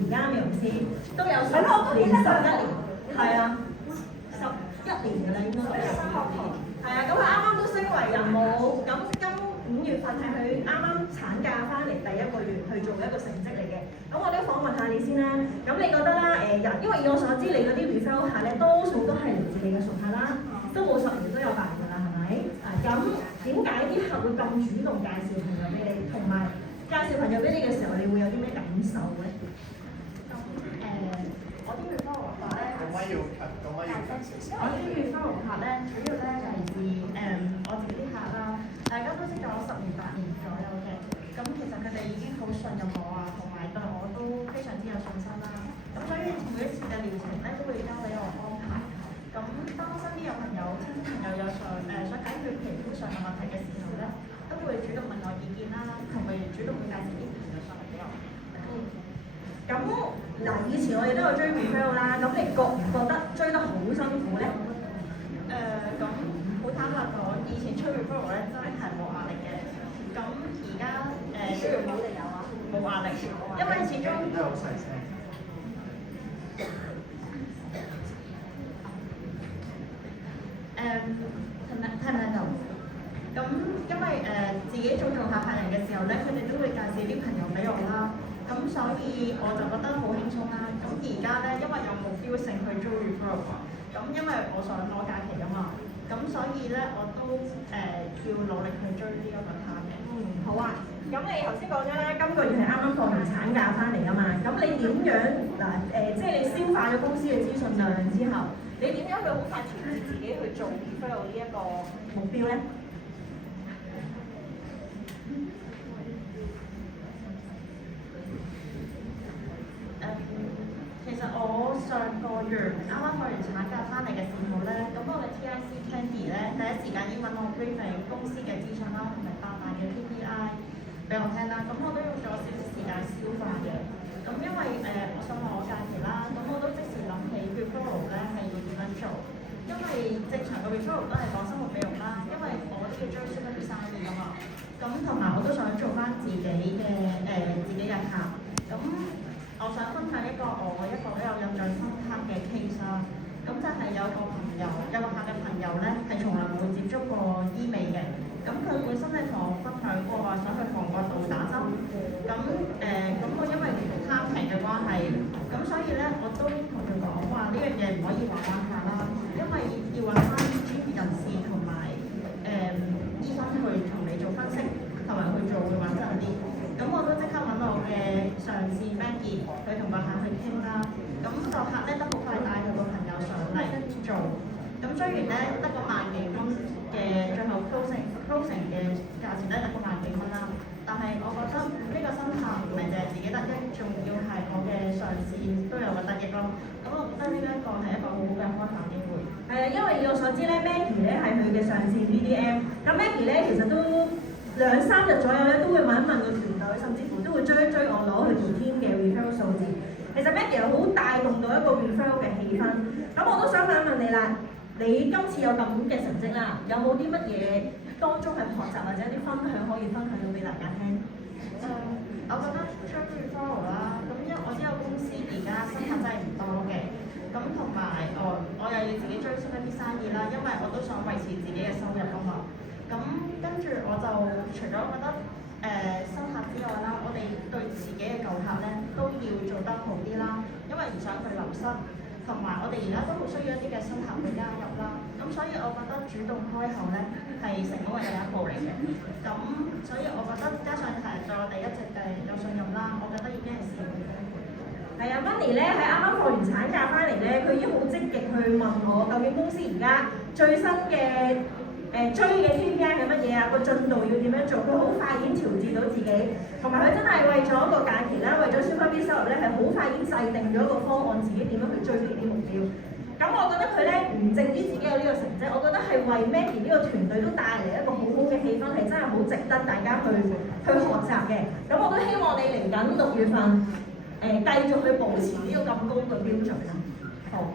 而家美容師都有11年，係啊，11年㗎啦應該都有。係啊，咁佢啱啱都升為任務，咁今5月份係佢啱啱產假翻嚟第1個月去做一個成績嚟嘅。咁我都訪問下你先啦。咁你覺得啦？因為以我所知，你嗰啲 referral 客咧多數都係嚟自你嘅熟客啦，都冇10年都有8年㗎啦，係咪？咁點解啲客會咁主動介紹朋友俾你？同埋介紹朋友俾你嘅時候，你會有啲咩感受咧？我啲 referral 客咧，講乜要近，講乜要近少少。我啲 referral 客咧，主要咧嚟自我自己啲客啦，大家都識咗10年8年左右嘅。咁其實佢哋已經好信任我啊，同埋對我都非常之有信心啦。咁所以每一次嘅療程咧，都會交俾我安排。咁當身邊有朋友、親戚朋友有想解決皮膚上嘅問題嘅時候咧，都會主動問我意見啦，同埋主動會介紹啲朋友上嚟俾我。咁嗱，以前我哋都有追 referral 啦，咁你覺唔覺得追得好辛苦咧？咁好坦白講，以前追 referral 咧真係冇壓力嘅。咁而家追 referral 有啊，冇壓力，因為始終都好細聲。聽唔聽到？咁因為自己做下客人嘅時候咧，佢哋都會介紹啲朋友俾我啦。咁所以我就覺得好輕鬆啦。咁而家咧，因為有目標性去追 referral 啊，咁因為我想攞假期啊嘛，咁所以咧我都要努力去追呢一個客嘅。好啊。咁你頭先講咗啦，今個月係啱啱放完產假翻嚟㗎嘛？咁你點樣嗱即係你消化咗公司嘅資訊量之後，你點樣去好快調節自己去做 referral 呢一個目標咧？其實我上個月啱啱放完產假翻嚟嘅時候咧，咁我嘅 TIC Candy 咧第一時間已經揾我 briefing 公司嘅資訊啦，同埋8萬嘅 KPI 俾我聽啦，咁我都用咗少少時間消化嘅。咁因為我想攞假期啦，咁我都即時諗起 referral 咧係要點樣做，因為正常嘅 referral 都係講生活美容啦，因為我都要追 super 啲生意㗎嘛，咁同埋我都想做翻自己嘅客，咁。我想分享一個比較印象深刻嘅 case 啦。咁就係有個客嘅朋友咧，係從來冇接觸過醫美嘅。咁佢本身咧同我分享過話想去韓國度打針。咁我因為貪平嘅關係，咁所以咧我都同佢講話呢樣嘢唔可以玩玩下啦，因為要揾翻專業人士同埋醫生去同你做分析，同埋去做會穩陣啲。咁我都即刻揾我嘅上司 Maggie 去同個客去傾啦。咁個客咧都好快帶佢個朋友上嚟做。咁雖然咧得個萬幾蚊嘅，最後 closing 嘅價錢咧得個萬幾蚊啦。但係我覺得呢個生態唔係淨係自己得益，仲要係我嘅上司都有個得益咯。咁我覺得呢一個係一個好好嘅開發機會。係啊，因為以我所知咧 ，Maggie 咧係佢嘅上線 BDM。咁 Maggie 咧其實都2、3日左右咧都會問一問個團隊，甚至乎都會追我攞佢2天嘅 referral 數字。其實 Maggie 又好帶動到一個 referral 嘅氣氛。咁我都想問一問你啦，你今次有咁嘅成績啦，有冇啲乜嘢當中係學習或者啲分享可以分享到俾大家聽？我覺得追 referral 啦，咁因為我知道公司而家新客真係唔多嘅，咁同埋我又要自己追新一啲生意啦，因為我都想維持自己嘅收入啊嘛。咁跟住我就除咗覺得新客之外啦，我哋對自己嘅舊客咧都要做得好啲啦，因為唔想佢流失，同埋我哋而家都好需要一啲嘅新客去加入啦。咁所以我覺得主動開口咧係成功嘅第一步嚟嘅。咁所以我覺得加上係對我哋一直有信任啦，我覺得已經係事業嘅。係啊 ，Money 咧喺啱啱放完產假翻嚟咧，佢已經好積極去問我究竟公司而家最新嘅追嘅 KPI 係乜嘢啊？個進度要點樣做？佢好快已經調節到自己，同埋佢真係為咗個假期啦，為咗消費啲收入咧，係好快已經制定咗一個方案，自己點樣去追呢啲目標。咁我覺得佢咧唔淨止自己有呢個成績，我覺得係為 Maggie 呢個團隊都帶嚟一個好好嘅氣氛，係真係好值得大家去學習嘅。咁我都希望你嚟緊6月份繼續去保持呢個咁高嘅標準啦。好。